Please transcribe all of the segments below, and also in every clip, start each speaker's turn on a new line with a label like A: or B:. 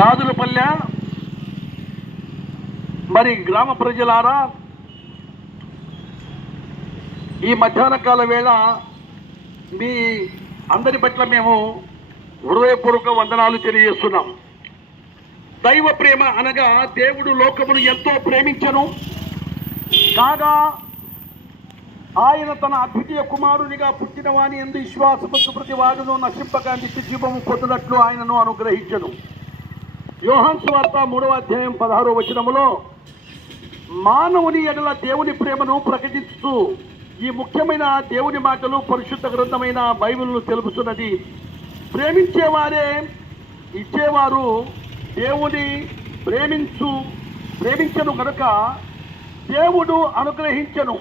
A: గాజులపల్లె. మరి గ్రామ ప్రజలారా ఈ మధ్యాహ్న కాల వేళ మీ అందరి పట్ల మేము హృదయపూర్వక వందనాలు తెలియజేస్తున్నాం. దైవ ప్రేమ అనగా దేవుడు లోకమును ఎంతో ప్రేమించను. కాగా ఆయన తన అద్వితీయ కుమారునిగా పుట్టిన వాని ఎందు విశ్వాసముత్తు ప్రతి వాడును నశింపక నిత్య జీవము పొందినట్లు ఆయనను అనుగ్రహించను. యోహాన్ స్వార్త మూడవ అధ్యాయం పదహారో వచనములో మానవుని ఎడల దేవుని ప్రేమను ప్రకటిస్తూ ఈ ముఖ్యమైన దేవుని మాటలు పరిశుద్ధ గ్రంథమైన బైబిల్ను తెలుపుతున్నది. ప్రేమించేవారే ఇచ్చేవారు దేవుని ప్రేమించు ప్రేమించను కనుక దేవుడు అనుగ్రహించను.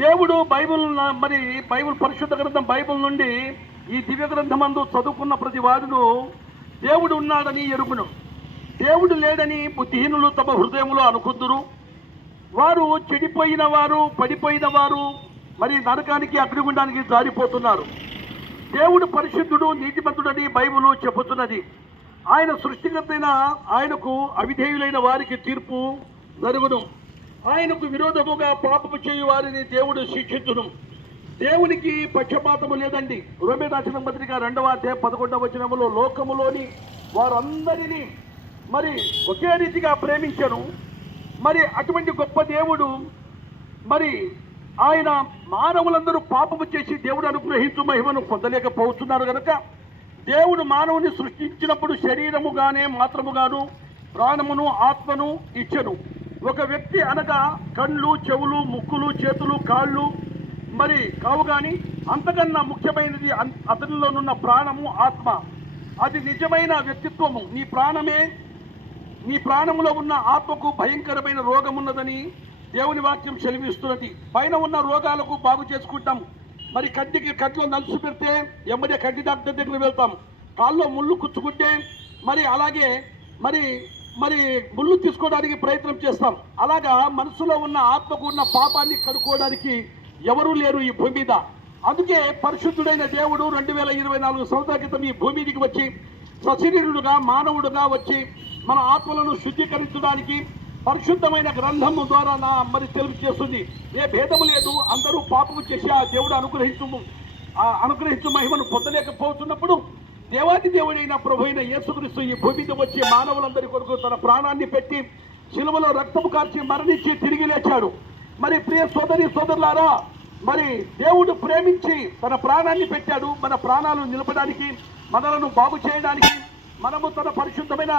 A: దేవుడు బైబిల్ మరి బైబిల్ పరిశుద్ధ గ్రంథం బైబిల్ నుండి ఈ దివ్య గ్రంథమందు చదువుకున్న ప్రతి వాడును దేవుడు ఉన్నాడని ఎరుగును. దేవుడు లేడని బుద్ధిహీనులు తమ హృదయములో అనుకుందురు. వారు చెడిపోయిన వారు పడిపోయిన వారు మరి నరకానికి అగ్నిగుండానికి జారిపోతున్నారు. దేవుడు పరిశుద్ధుడు నీతిమంతుడని బైబిల్ చెబుతున్నది. ఆయన సృష్టికర్తైన ఆయనకు అవిధేయులైన వారికి తీర్పు జరుగును ఆయనకు విరోధముగా పాపము చేయు వారిని దేవుడు శిక్షించును. దేవునికి పక్షపాతము లేదండి. రోమి రాసిన పత్రిక రెండవ అధ్యాయ పదకొండవ వచనములో లోకములోని వారందరినీ మరి ఒకే రీతిగా ప్రేమించను. మరి అటువంటి గొప్ప దేవుడు మరి ఆయన మానవులందరూ పాపము చేసి దేవుడు అనుగ్రహించు మహిమను పొందలేకపోతున్నారు కనుక దేవుడు మానవుని సృష్టించినప్పుడు శరీరముగానే మాత్రముగాను ప్రాణమును ఆత్మను ఇచ్చను. ఒక వ్యక్తి అనగా కళ్ళు చెవులు ముక్కులు చేతులు కాళ్ళు మరి కావు కానీ అంతకన్నా ముఖ్యమైనది అన్- అతనిలోనున్న ప్రాణము ఆత్మ. అది నిజమైన వ్యక్తిత్వము. నీ ప్రాణమే నీ ప్రాణములో ఉన్న ఆత్మకు భయంకరమైన రోగం ఉన్నదని దేవుని వాక్యం చెలివిస్తున్నది పైన ఉన్న రోగాలకు బాగు చేసుకుంటాం. మరి కంటికి కంటిలో నలుసు పెడితే ఎమ్మడే కంటి డాక్టర్ దగ్గర వెళ్తాం. కాల్లో ముళ్ళు కుచ్చుకుంటే మరి అలాగే మరి మరి ముళ్ళు తీసుకోవడానికి ప్రయత్నం చేస్తాం. అలాగా మనసులో ఉన్న ఆత్మకు ఉన్న పాపాన్ని కడుక్కోవడానికి ఎవరూ లేరు ఈ భూమి మీద. అందుకే పరిశుద్ధుడైన దేవుడు రెండు వేల ఇరవై నాలుగు సంవత్సరాల క్రితం ఈ భూమి మీదకి వచ్చి సశరీరుడుగా మానవుడుగా వచ్చి మన ఆత్మలను శుద్ధీకరించడానికి పరిశుద్ధమైన గ్రంథము ద్వారా నా మరి తెలుపు చేస్తుంది. ఏ భేదము లేదు. అందరూ పాపము చేసి ఆ దేవుడు అనుగ్రహించు ఆ అనుగ్రహించు మహిమను పొందలేకపోతున్నప్పుడు దేవాది దేవుడైన ప్రభు అయిన యేసుక్రీస్తు ఈ భూమి మీద వచ్చి మానవులందరి కొరకు తన ప్రాణాన్ని పెట్టి శిలువలో రక్తము కార్చి మరణించి తిరిగి లేచాడు. మరి ప్రియ సోదరి సోదరులారా మరి దేవుడు ప్రేమించి తన ప్రాణాన్ని పెట్టాడు. మన ప్రాణాలు నిలపడానికి మనలను బాగు చేయడానికి మనము తన పరిశుద్ధమైన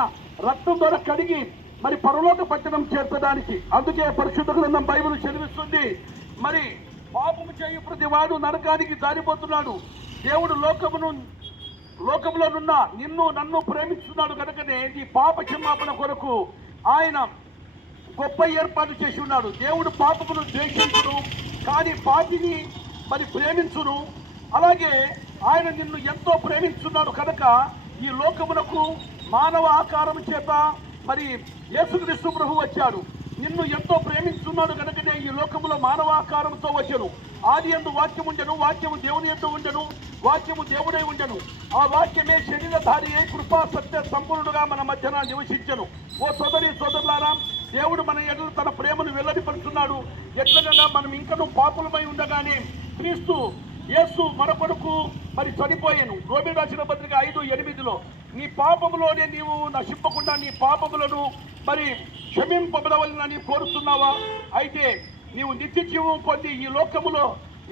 A: రక్తం ద్వారా కడిగి మరి పరలోక పట్టణం చేర్చడానికి. అందుకే పరిశుద్ధ గ్రంథం బైబిల్ చదివిస్తుంది మరి పాపము చేయు ప్రతి వాడు నరకానికి జారిపోతున్నాడు. దేవుడు లోకమును లోకంలోనున్న నిన్ను నన్ను ప్రేమిస్తున్నాడు కనుకనే నీ పాప క్షమాపణ కొరకు ఆయన గొప్ప ఏర్పాటు చేసి ఉన్నాడు. దేవుడు పాపమును ద్వేషించును కానీ పాపిని మరి ప్రేమించును. అలాగే ఆయన నిన్ను ఎంతో ప్రేమించున్నాడు కనుక ఈ లోకమునకు మానవ ఆకారం చేత మరి యేసుక్రీస్తు ప్రభు వచ్చాడు. నిన్ను ఎంతో ప్రేమించున్నాడు కనుకనే ఈ లోకములో మానవాకారంతో వచ్చను ఆది ఎందు వాక్యం ఉండను వాక్యము దేవుని ఎందు ఉండను వాక్యము దేవుడై ఉండను. ఆ వాక్యమే శరీరధారి కృపా సత్య సంపూర్ణుడుగా మన మధ్యన నివసించను. ఓ సోదరి సోదరులారా దేవుడు మన ఎదురు తన ప్రేమను వెల్లడిపడుతున్నాడు ఎట్లనగా మనం ఇంకనూ పాపులమై ఉండగానే క్రీస్తు యేసు మన మరి చనిపోయాను. రోమి రాసిన పత్రిక ఐదు ఎనిమిదిలో నీ పాపములోనే నీవు నశింపకుండా నీ పాపములను మరి క్షమింపబడవలనని కోరుతున్నావా? అయితే నీవు నిత్య జీవం పొంది ఈ లోకములో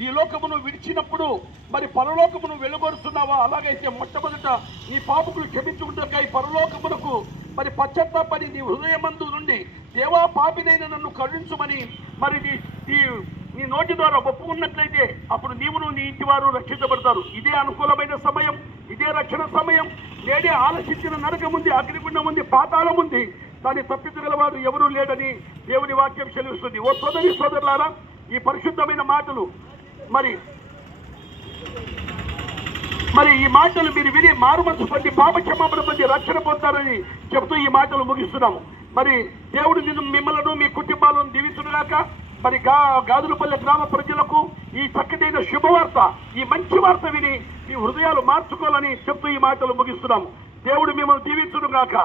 A: ఈ లోకమును విడిచినప్పుడు మరి పరలోకమును వెలుగొరుతున్నావా అలాగైతే మొట్టమొదట నీ పాపకులు క్షమించుకుంటాకై పరలోకమునకు మరి పశ్చత్తాపడి నీ హృదయమందు నుండి దేవా పాపినైన నన్ను కరుణించుమని మరి నీ నీ నీ నోటి ద్వారా ఒప్పుకున్నట్లయితే అప్పుడు నీవును నీ ఇంటి వారు రక్షించబడతారు. ఇదే అనుకూలమైన సమయం ఇదే రక్షణ సమయం. నేడే ఆలోచించిన నరకం ఉంది అగ్నిగుండం ఉంది పాతాళం ఉంది. దాన్ని వారు ఎవరూ లేడని దేవుని వాక్యం చెల్లిస్తుంది. ఓ సోదరి సోదరులారా ఈ పరిశుద్ధమైన మాటలు మరి మరి ఈ మాటలు మీరు విని మారుమనసు పొంది పాప క్షమాపణ పొంది రక్షణ పొందుతారని చెబుతూ ఈ మాటలు ముగిస్తున్నాము. మరి దేవుడు నిన్ను మిమ్మలను మీ కుటుంబాలను దీవించుగాక మరి గా గాదులపల్లె గ్రామ ప్రజలకు ఈ చక్కటైన శుభవార్త ఈ మంచి వార్త విని మీ హృదయాలు మార్చుకోవాలని చెప్తూ ఈ మాటలు ముగిస్తున్నాము. దేవుడు మిమ్మల్ని దీవించుడుగాక